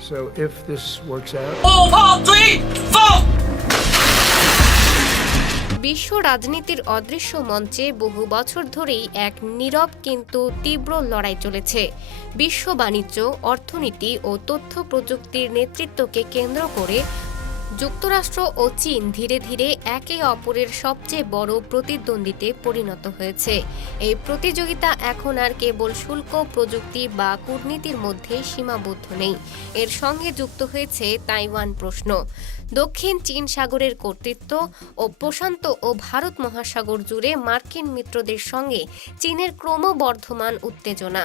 So if this works out, Oh, four, three, four. বিশ্ব রাজনীতির অদৃশ্য মঞ্চে বহু বছর ধরেই এক নীরব কিন্তু তীব্র লড়াই চলেছে বিশ্ব বাণিজ্য অর্থনীতি ও তথ্য প্রযুক্তির নেতৃত্বকে কেন্দ্র করে যুক্তরাষ্ট্র ও চীন ধীরে ধীরে একে অপরের সবচেয়ে বড় প্রতিদ্বন্দ্বিতে পরিণত হয়েছে। এই প্রতিযোগিতা এখন আর কেবল শুল্ক, প্রযুক্তি বা কূটনীতির মধ্যে সীমাবদ্ধ নেই। এর সঙ্গে যুক্ত হয়েছে তাইওয়ান প্রশ্ন। দক্ষিণ চীন সাগরের কর্তৃত্ব ও প্রশান্ত ও ভারত মহাসাগর জুড়ে মার্কিন মিত্রদের সঙ্গে চীনের ক্রমবর্ধমান উত্তেজনা।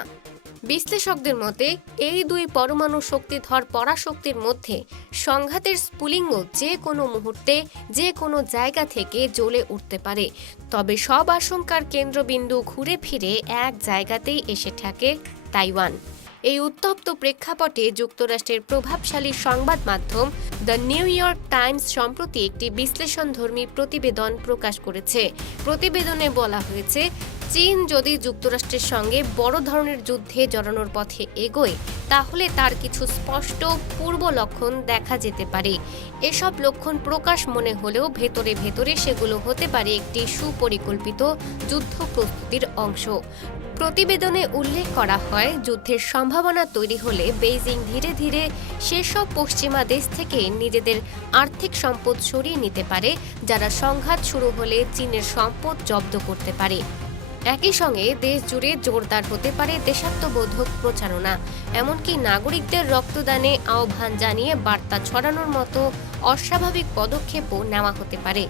বিশ্লেষকদের মতে, এই দুই পরমাণু শক্তিধর পরাশক্তির মধ্যে সংঘাতের স্ফুলিঙ্গ যে কোনো মুহূর্তে, যে কোনো জায়গা থেকে জ্বলে উঠতে পারে। তবে সব আশঙ্কার কেন্দ্রবিন্দু ঘুরে ফিরে এক জায়গাতেই এসে থাকে তাইওয়ান। এই উত্তপ্ত প্রেক্ষাপটে যুক্তরাষ্ট্রের প্রভাবশালী সংবাদ মাধ্যম দ্য নিউ ইয়র্ক টাইমস সম্প্রতি একটি বিশ্লেষণধর্মী প্রতিবেদন প্রকাশ করেছে। প্রতিবেদনে বলা হয়েছে চীন যদি যুক্তরাষ্ট্রের সঙ্গে বড় ধরনের যুদ্ধে জড়ানোর পথে এগোয়, তাহলে তার কিছু স্পষ্ট পূর্ব লক্ষণ দেখা যেতে পারে। এসব লক্ষণ প্রকাশ মনে হলেও ভেতরে ভেতরে সেগুলো হতে পারে একটি সুপরিকল্পিত যুদ্ধ প্রস্তুতির অংশ। প্রতিবেদনে উল্লেখ করা হয়, যুদ্ধের সম্ভাবনা তৈরি হলে বেইজিং ধীরে ধীরে সেসব পশ্চিমা দেশ থেকে নিজেদের আর্থিক সম্পদ সরিয়ে নিতে পারে, যারা সংঘাত শুরু হলে চীনের সম্পদ জব্দ করতে পারে। একই সঙ্গে দেশ জুড়ে জোরদার হতে পারে দেশাত্মবোধক প্রচারণা। এমনকি নাগরিকদের রক্তদানে আহ্বান জানিয়ে বার্তা ছড়ানোর মতো অস্বাভাবিক পদক্ষেপও নেওয়া হতে পারে।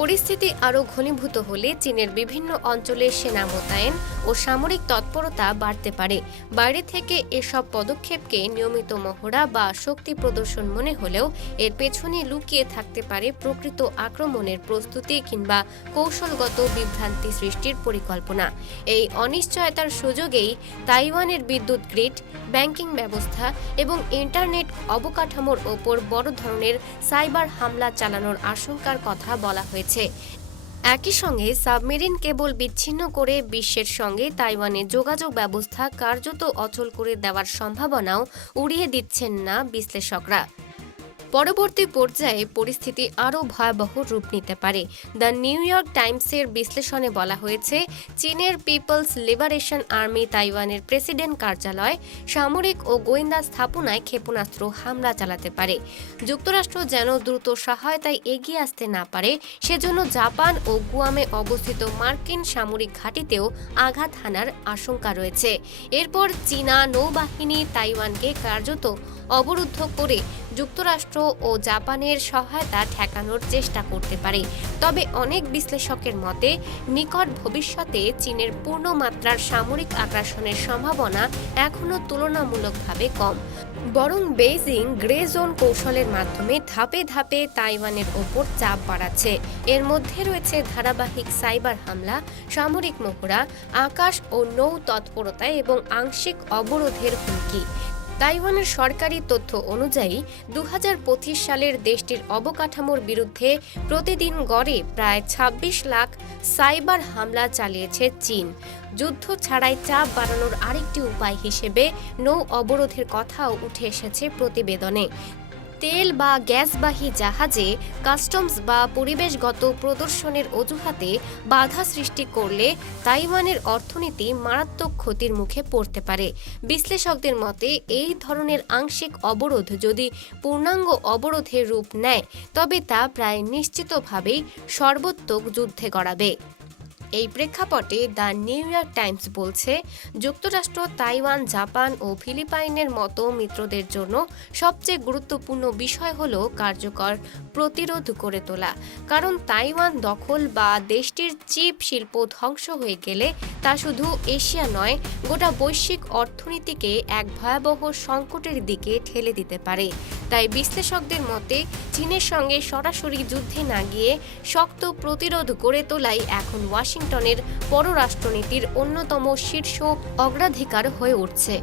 পরিস্থিতি আরও ঘনীভূত হলে চীনের বিভিন্ন অঞ্চলে সেনা মোতায়েন ও সামরিক তৎপরতা বাড়তে পারে। বাইরে থেকে এসব পদক্ষেপকে নিয়মিত মহড়া বা শক্তি প্রদর্শন মনে হলেও এর পেছনে লুকিয়ে থাকতে পারে প্রকৃত আক্রমণের প্রস্তুতি কিংবা কৌশলগত বিভ্রান্তি সৃষ্টির পরিকল্পনা। এই অনিশ্চয়তার সুযোগেই তাইওয়ানের বিদ্যুৎ গ্রিড, ব্যাংকিং ব্যবস্থা এবং ইন্টারনেট অবকাঠামোর ওপর বড় ধরনের সাইবার হামলা চালানোর আশঙ্কার কথা বলা হয়েছে। একই সঙ্গে সাবমেরিন কেবল বিচ্ছিন্ন করে বিশ্বের সঙ্গে তাইওয়ানের যোগাযোগ ব্যবস্থা কার্যত অচল করে দেওয়ার সম্ভাবনাও উড়িয়ে দিচ্ছেন না বিশ্লেষকরা। পরবর্তী পর্যায়ে পরিস্থিতি আরও ভয়াবহ রূপ নিতে পারে। দ্য নিউ ইয়র্ক টাইমসের বিশ্লেষণে বলা হয়েছে, চীনের পিপলস লিবারেশন আর্মি তাইওয়ানের প্রেসিডেন্ট কার্যালয় সামরিক ও গোয়েন্দা স্থাপনায় ক্ষেপণাস্ত্র হামলা চালাতে পারে। যুক্তরাষ্ট্র যেন দ্রুত সহায়তায় এগিয়ে আসতে না পারে, সেজন্য জাপান ও গুয়ামে অবস্থিত মার্কিন সামরিক ঘাঁটিতেও আঘাত হানার আশঙ্কা রয়েছে। এরপর চীনা নৌবাহিনী তাইওয়ানকে কার্যত অবরুদ্ধ করে যুক্তরাষ্ট্র ও জাপানের সহায়তা ঠেকানোর চেষ্টা করতে পারে। তবে অনেক বিশ্লেষকের মতে, নিকট ভবিষ্যতে চীনের পূর্ণ মাত্রার সামরিক আগ্রাসনের সম্ভাবনা এখনও তুলনামূলকভাবে কম। বরং বেইজিং গ্রে জোন কৌশলের মাধ্যমে ধাপে ধাপে তাইওয়ানের ওপর চাপ বাড়াচ্ছে। এর মধ্যে রয়েছে ধারাবাহিক সাইবার হামলা, সামরিক মহড়া আকাশ ও নৌ তৎপরতা এবং আংশিক অবরোধের হুমকি। তাইওয়ানের সরকারি তথ্য অনুযায়ী দু সালের দেশটির অবকাঠামোর বিরুদ্ধে প্রতিদিন গড়ে প্রায় ২৬ লাখ সাইবার হামলা চালিয়েছে চীন। যুদ্ধ ছাড়াই চাপ বাড়ানোর আরেকটি উপায় হিসেবে নৌ অবরোধের কথাও উঠে এসেছে প্রতিবেদনে। তেল বা গ্যাসবাহী জাহাজে কাস্টমস বা পরিবেশগত প্রদর্শনের অজুহাতে বাধা সৃষ্টি করলে তাইওয়ানের অর্থনীতি মারাত্মক ক্ষতির মুখে পড়তে পারে। বিশ্লেষকদের মতে, এই ধরনের আংশিক অবরোধ যদি পূর্ণাঙ্গ অবরোধের রূপ নেয়, তবে তা প্রায় নিশ্চিতভাবেই সর্বোত্তক যুদ্ধে গড়াবে। এই প্রেক্ষাপটে দ্য নিউ ইয়র্ক টাইমস বলছে, যুক্তরাষ্ট্র, তাইওয়ান, জাপান ও ফিলিপাইনের মতো মিত্রদের জন্য সবচেয়ে গুরুত্বপূর্ণ বিষয় হল কার্যকর প্রতিরোধ করে তোলা। কারণ তাইওয়ান দখল বা দেশটির চিপ শিল্প ধ্বংস হয়ে গেলে তা শুধু এশিয়া নয়, গোটা বৈশ্বিক অর্থনীতিকে এক ভয়াবহ সংকটের দিকে ঠেলে দিতে পারে। তাই বিশ্লেষকদের মতে, চীনের সঙ্গে সরাসরি যুদ্ধে না গিয়ে শক্ত প্রতিরোধ গড়ে তোলাই এখন ওয়াশিংটনের পররাষ্ট্রনীতির অন্যতম শীর্ষ অগ্রাধিকার হয়ে উঠছে।